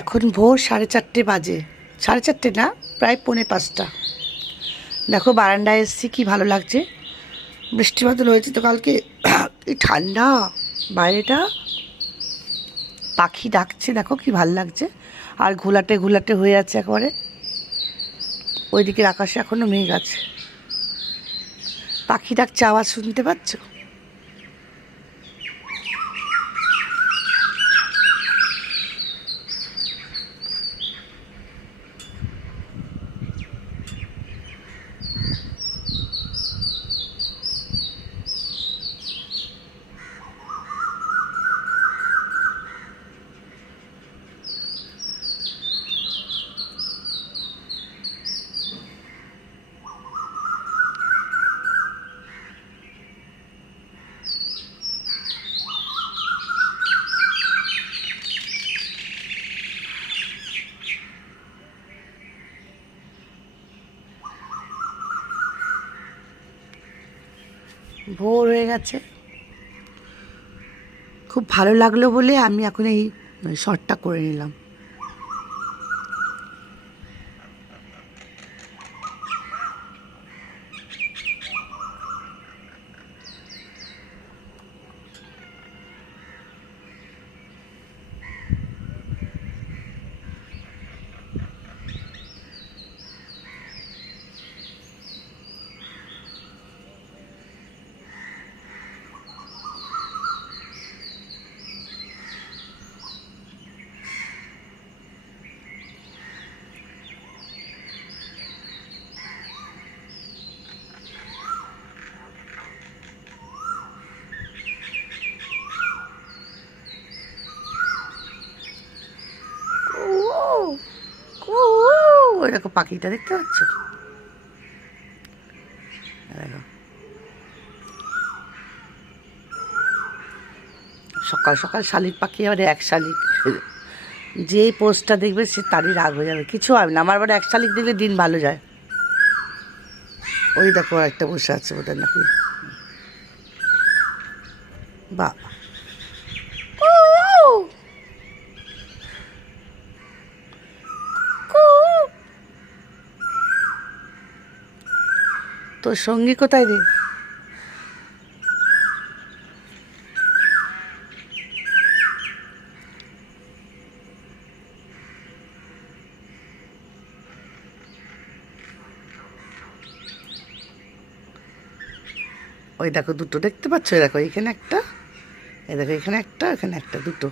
এখন ভোর 4:30 বাজে, 4:30 না, প্রায় 4:45। দেখো বারান্দায় এসেছি, কী ভালো লাগছে। বৃষ্টি বাদল হয়েছে তো কালকে, কি ঠান্ডা বাইরেটা। পাখি ডাকছে, দেখো কি ভালো লাগছে। আর ঘোলাটে ঘোলাটে হয়ে আছে একেবারে। ওইদিকের আকাশে এখনও মেঘ আছে। পাখি ডাকছে, আওয়াজ শুনতে পাচ্ছ? ভোর হয়ে গেছে। খুব ভালো লাগলো বলে আমি এখন এই শর্টটা করে নিলাম। ওই দেখো পাখিটা দেখতে পাচ্ছ? দেখো সকাল সকাল শালিক পাখি, আবার এক শালিক। যে পোস্টটা দেখবে সে তারই রাগ হয়ে যাবে, কিছু হবে না। আমার আবার এক শালিক দেখলে দিন ভালো যায়। ওই দেখো একটা বসে আছে, ওটা নাকি বা তোর সঙ্গী কোথায় রে? ওই দেখো দুটো দেখতে পাচ্ছ? দেখো এখানে একটা, এই দেখো এখানে একটা, এখানে একটা, দুটো।